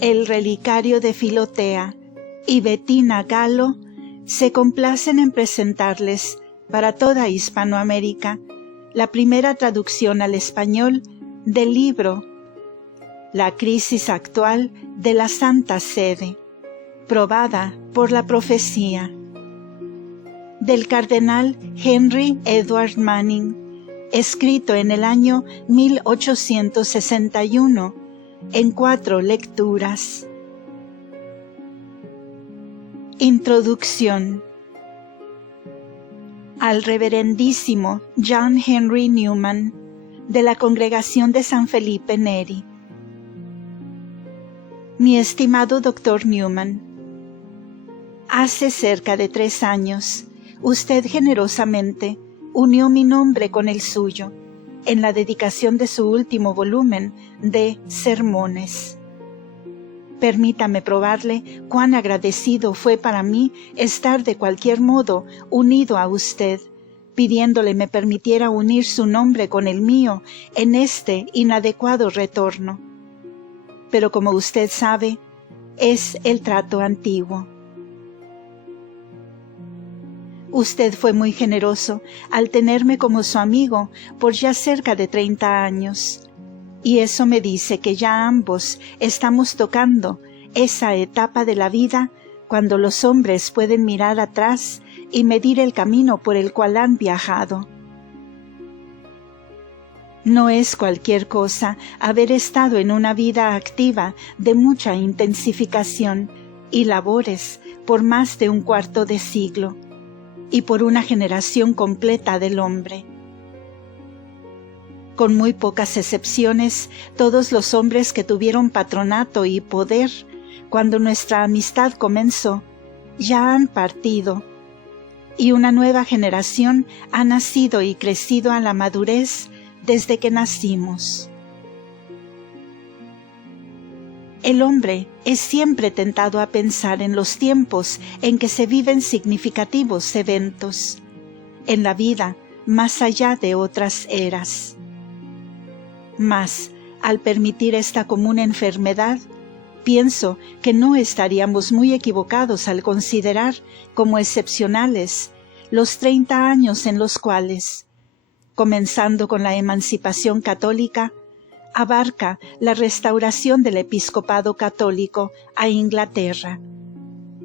el Relicario de Filotea y Bettina Galo se complacen en presentarles para toda Hispanoamérica la primera traducción al español del libro La crisis actual de la Santa Sede, probada por la profecía, del cardenal Henry Edward Manning, escrito en el año 1861, en 4 lecturas. Introducción. Al reverendísimo John Henry Newman, de la Congregación de San Felipe Neri. Mi estimado Dr. Newman, hace cerca de 3 años, usted generosamente unió mi nombre con el suyo en la dedicación de su último volumen de Sermones. Permítame probarle cuán agradecido fue para mí estar de cualquier modo unido a usted, pidiéndole me permitiera unir su nombre con el mío en este inadecuado retorno. Pero como usted sabe, es el trato antiguo. Usted fue muy generoso al tenerme como su amigo por ya cerca de 30 años. Y eso me dice que ya ambos estamos tocando esa etapa de la vida cuando los hombres pueden mirar atrás y medir el camino por el cual han viajado. No es cualquier cosa haber estado en una vida activa de mucha intensificación y labores por más de un cuarto de siglo, y por una generación completa del hombre. Con muy pocas excepciones, todos los hombres que tuvieron patronato y poder cuando nuestra amistad comenzó, ya han partido, y una nueva generación ha nacido y crecido a la madurez desde que nacimos. El hombre es siempre tentado a pensar en los tiempos en que se viven significativos eventos, en la vida más allá de otras eras. Mas, al permitir esta común enfermedad, pienso que no estaríamos muy equivocados al considerar como excepcionales los 30 años en los cuales, comenzando con la emancipación católica, abarca la restauración del episcopado católico a Inglaterra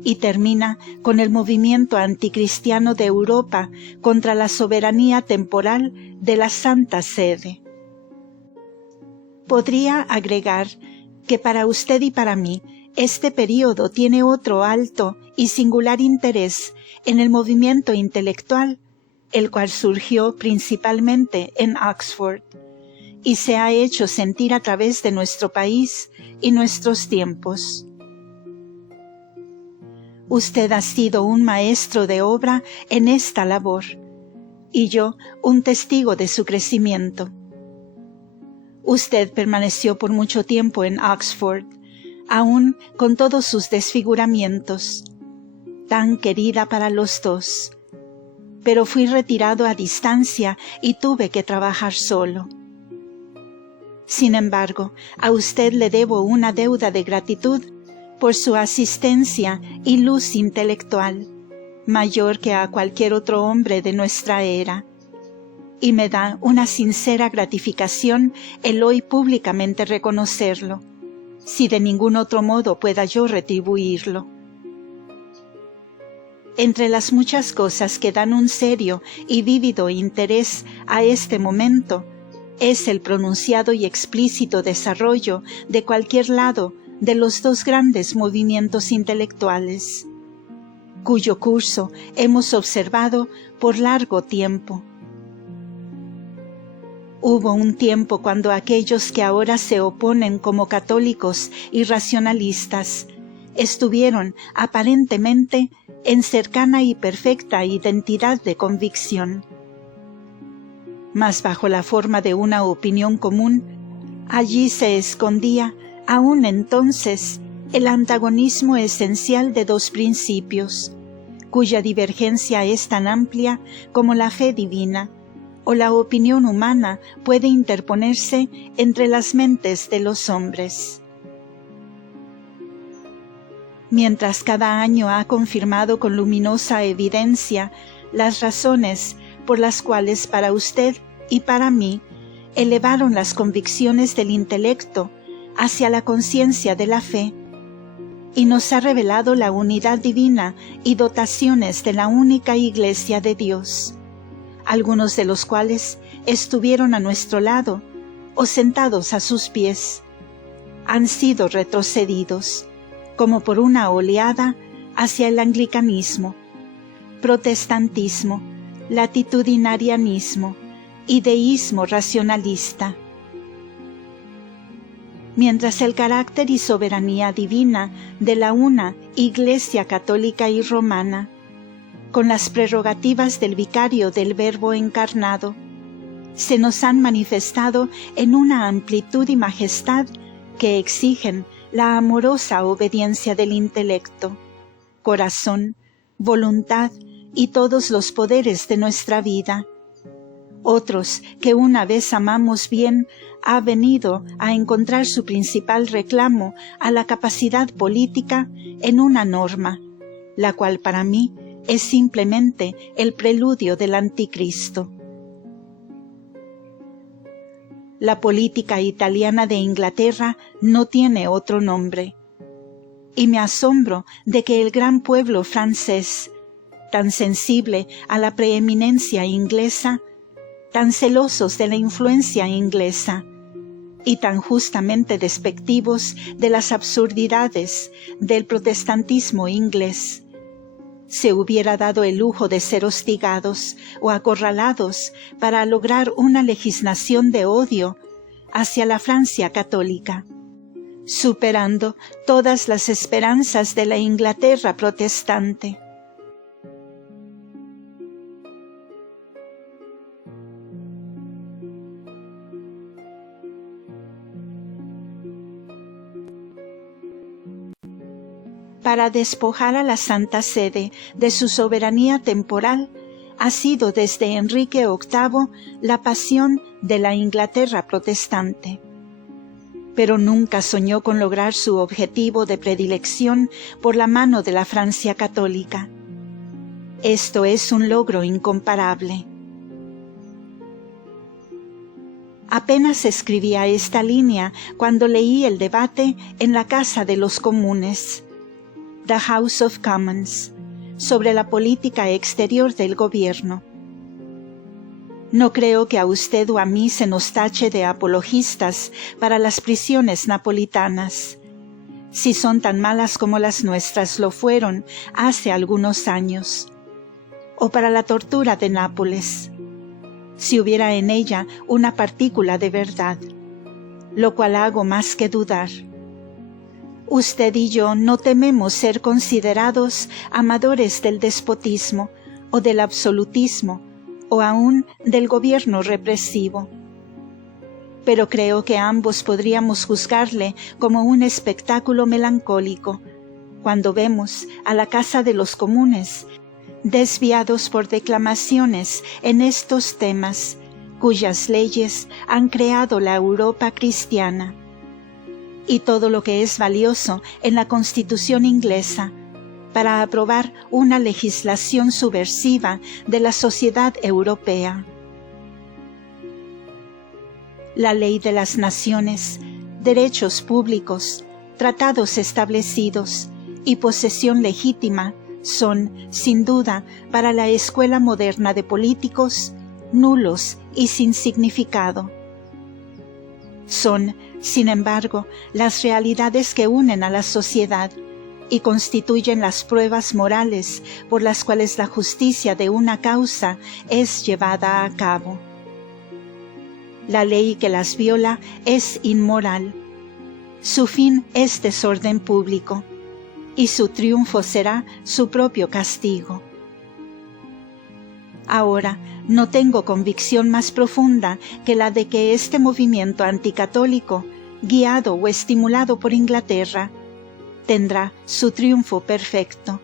y termina con el movimiento anticristiano de Europa contra la soberanía temporal de la Santa Sede. Podría agregar que para usted y para mí este período tiene otro alto y singular interés en el movimiento intelectual, el cual surgió principalmente en Oxford y se ha hecho sentir a través de nuestro país y nuestros tiempos. Usted ha sido un maestro de obra en esta labor, y yo un testigo de su crecimiento. Usted permaneció por mucho tiempo en Oxford, aun con todos sus desfiguramientos, tan querida para los dos. Pero fui retirado a distancia y tuve que trabajar solo. Sin embargo, a usted le debo una deuda de gratitud por su asistencia y luz intelectual, mayor que a cualquier otro hombre de nuestra era. Y me da una sincera gratificación el hoy públicamente reconocerlo, si de ningún otro modo pueda yo retribuirlo. Entre las muchas cosas que dan un serio y vívido interés a este momento, es el pronunciado y explícito desarrollo de cualquier lado de los dos grandes movimientos intelectuales, cuyo curso hemos observado por largo tiempo. Hubo un tiempo cuando aquellos que ahora se oponen como católicos y racionalistas estuvieron aparentemente en cercana y perfecta identidad de convicción. Mas bajo la forma de una opinión común, allí se escondía aún entonces el antagonismo esencial de dos principios, cuya divergencia es tan amplia como la fe divina, o la opinión humana puede interponerse entre las mentes de los hombres. mientras cada año ha confirmado con luminosa evidencia las razones por las cuales para usted y para mí elevaron las convicciones del intelecto hacia la conciencia de la fe, y nos ha revelado la unidad divina y dotaciones de la única Iglesia de Dios, algunos de los cuales estuvieron a nuestro lado o sentados a sus pies, han sido retrocedidos, como por una oleada, hacia el anglicanismo, protestantismo, latitudinarianismo y deísmo racionalista. Mientras el carácter y soberanía divina de la una Iglesia católica y romana, con las prerrogativas del vicario del Verbo encarnado, se nos han manifestado en una amplitud y majestad que exigen la amorosa obediencia del intelecto, corazón, voluntad y todos los poderes de nuestra vida. Otros que una vez amamos bien, ha venido a encontrar su principal reclamo a la capacidad política en una norma, la cual para mí es simplemente el preludio del anticristo. La política italiana de Inglaterra no tiene otro nombre, y me asombro de que el gran pueblo francés, tan sensible a la preeminencia inglesa, tan celosos de la influencia inglesa, y tan justamente despectivos de las absurdidades del protestantismo inglés, se hubiera dado el lujo de ser hostigados o acorralados para lograr una legislación de odio hacia la Francia católica, superando todas las esperanzas de la Inglaterra protestante. Para despojar a la Santa Sede de su soberanía temporal, ha sido desde Enrique VIII la pasión de la Inglaterra protestante. Pero nunca soñó con lograr su objetivo de predilección por la mano de la Francia católica. Esto es un logro incomparable. Apenas escribía esta línea cuando leí el debate en la Casa de los Comunes, The House of Commons, sobre la política exterior del gobierno. No creo que a usted o a mí se nos tache de apologistas para las prisiones napolitanas, si son tan malas como las nuestras lo fueron hace algunos años, o para la tortura de Nápoles, si hubiera en ella una partícula de verdad, lo cual hago más que dudar. Usted y yo no tememos ser considerados amadores del despotismo o del absolutismo o aún del gobierno represivo. Pero creo que ambos podríamos juzgarle como un espectáculo melancólico cuando vemos a la Casa de los Comunes desviados por declamaciones en estos temas cuyas leyes han creado la Europa cristiana, y todo lo que es valioso en la Constitución inglesa para aprobar una legislación subversiva de la sociedad europea. La ley de las naciones, derechos públicos, tratados establecidos y posesión legítima son, sin duda, para la escuela moderna de políticos, nulos y sin significado. Son, sin embargo, las realidades que unen a la sociedad y constituyen las pruebas morales por las cuales la justicia de una causa es llevada a cabo. La ley que las viola es inmoral. Su fin es desorden público, y su triunfo será su propio castigo. Ahora, no tengo convicción más profunda que la de que este movimiento anticatólico, guiado o estimulado por Inglaterra, tendrá su triunfo perfecto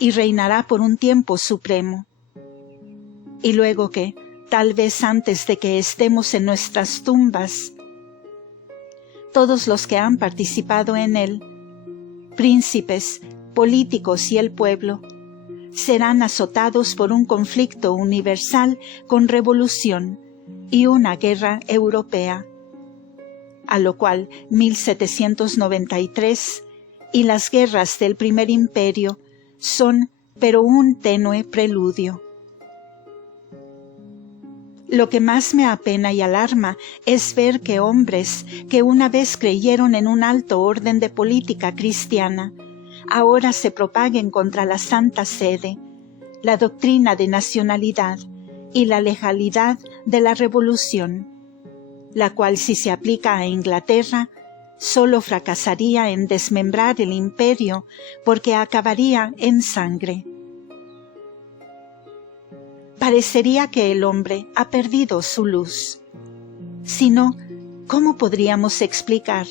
y reinará por un tiempo supremo. Y luego que, tal vez antes de que estemos en nuestras tumbas, todos los que han participado en él, príncipes, políticos y el pueblo, serán azotados por un conflicto universal con revolución y una guerra europea, a lo cual 1793 y las guerras del Primer Imperio son pero un tenue preludio. Lo que más me apena y alarma es ver que hombres que una vez creyeron en un alto orden de política cristiana, ahora se propaguen contra la Santa Sede, la doctrina de nacionalidad y la legalidad de la revolución, la cual, si se aplica a Inglaterra, solo fracasaría en desmembrar el imperio porque acabaría en sangre. Parecería que el hombre ha perdido su luz. Si no, ¿cómo podríamos explicar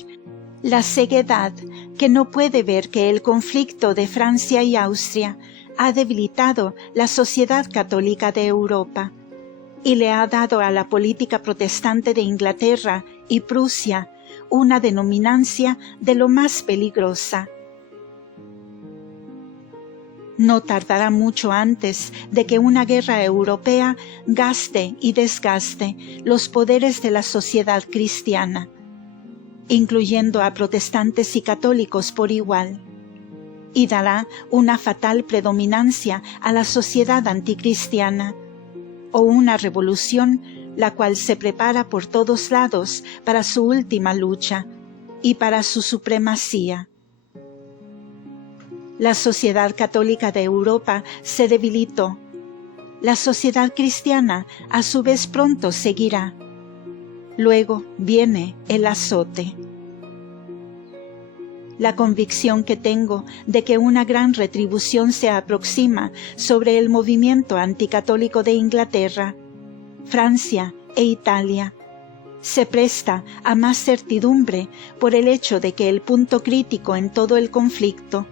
la ceguedad que no puede ver que el conflicto de Francia y Austria ha debilitado la sociedad católica de Europa y le ha dado a la política protestante de Inglaterra y Prusia una denominancia de lo más peligrosa? No tardará mucho antes de que una guerra europea gaste y desgaste los poderes de la sociedad cristiana, incluyendo a protestantes y católicos por igual, y dará una fatal predominancia a la sociedad anticristiana, o una revolución la cual se prepara por todos lados para su última lucha y para su supremacía. La sociedad católica de Europa se debilitó. La sociedad cristiana a su vez pronto seguirá. Luego viene el azote. La convicción que tengo de que una gran retribución se aproxima sobre el movimiento anticatólico de Inglaterra, Francia e Italia se presta a más certidumbre por el hecho de que el punto crítico en todo el conflicto,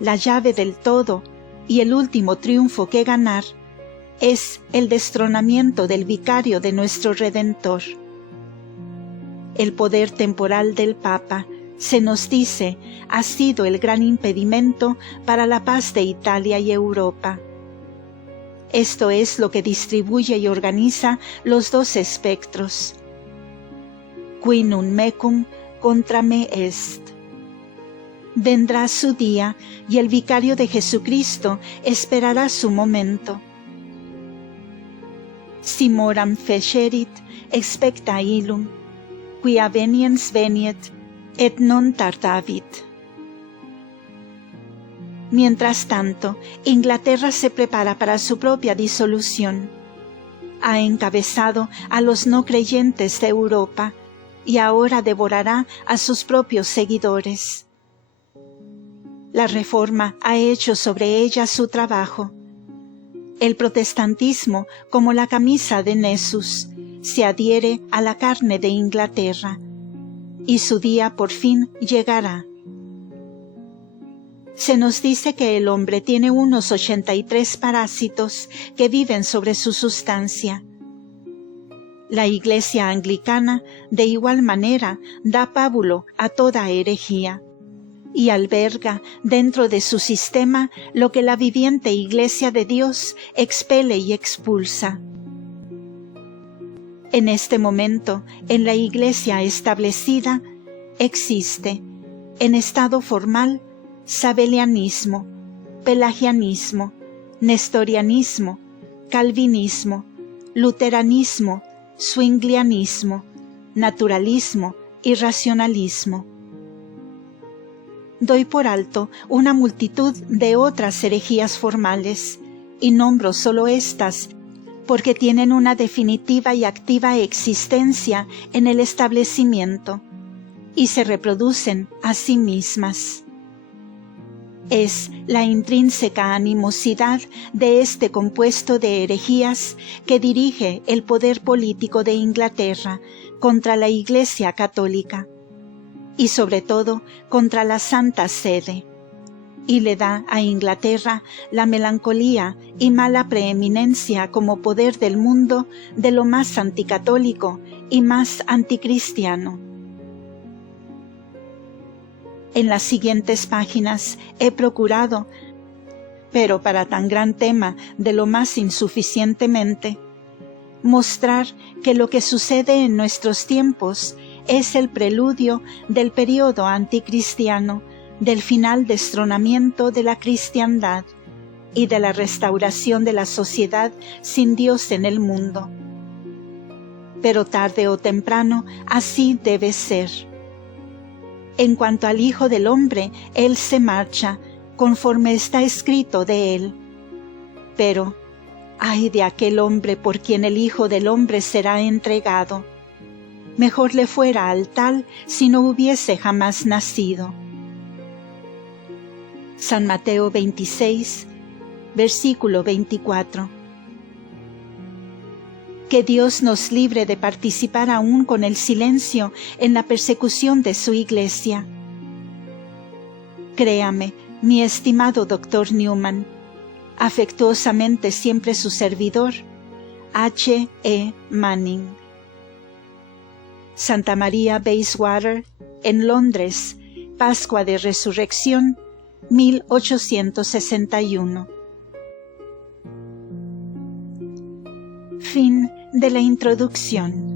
la llave del todo y el último triunfo que ganar, es el destronamiento del vicario de nuestro Redentor. El poder temporal del Papa, se nos dice, ha sido el gran impedimento para la paz de Italia y Europa. Esto es lo que distribuye y organiza los dos espectros. Qui non mecum contra me est. Vendrá su día y el vicario de Jesucristo esperará su momento. Si moram fecerit, expecta illum, quia veniens veniet, et non tardavit. Mientras tanto, Inglaterra se prepara para su propia disolución. Ha encabezado a los no creyentes de Europa y ahora devorará a sus propios seguidores. La Reforma ha hecho sobre ella su trabajo. El protestantismo, como la camisa de Nessus, se adhiere a la carne de Inglaterra, y su día por fin llegará. Se nos dice que el hombre tiene unos 83 parásitos que viven sobre su sustancia. La Iglesia anglicana, de igual manera, da pábulo a toda herejía y alberga dentro de su sistema lo que la viviente Iglesia de Dios expele y expulsa. En este momento, en la Iglesia establecida, existe, en estado formal, sabelianismo, pelagianismo, nestorianismo, calvinismo, luteranismo, zwinglianismo, naturalismo y racionalismo. Doy por alto una multitud de otras herejías formales, y nombro solo estas, porque tienen una definitiva y activa existencia en el establecimiento, y se reproducen a sí mismas. Es la intrínseca animosidad de este compuesto de herejías que dirige el poder político de Inglaterra contra la Iglesia católica, y sobre todo contra la Santa Sede, y le da a Inglaterra la melancolía y mala preeminencia como poder del mundo de lo más anticatólico y más anticristiano. En las siguientes páginas he procurado, pero para tan gran tema de lo más insuficientemente, mostrar que lo que sucede en nuestros tiempos es el preludio del período anticristiano, del final destronamiento de la cristiandad y de la restauración de la sociedad sin Dios en el mundo. Pero tarde o temprano así debe ser. En cuanto al Hijo del Hombre, Él se marcha, conforme está escrito de Él. Pero, ¡ay de aquel hombre por quien el Hijo del Hombre será entregado! Mejor le fuera al tal si no hubiese jamás nacido. San Mateo 26, versículo 24. Que Dios nos libre de participar aún con el silencio en la persecución de su Iglesia. Créame, mi estimado Dr. Newman, afectuosamente siempre su servidor, H. E. Manning. Santa María Bayswater, en Londres, Pascua de Resurrección, 1861. Fin de la introducción.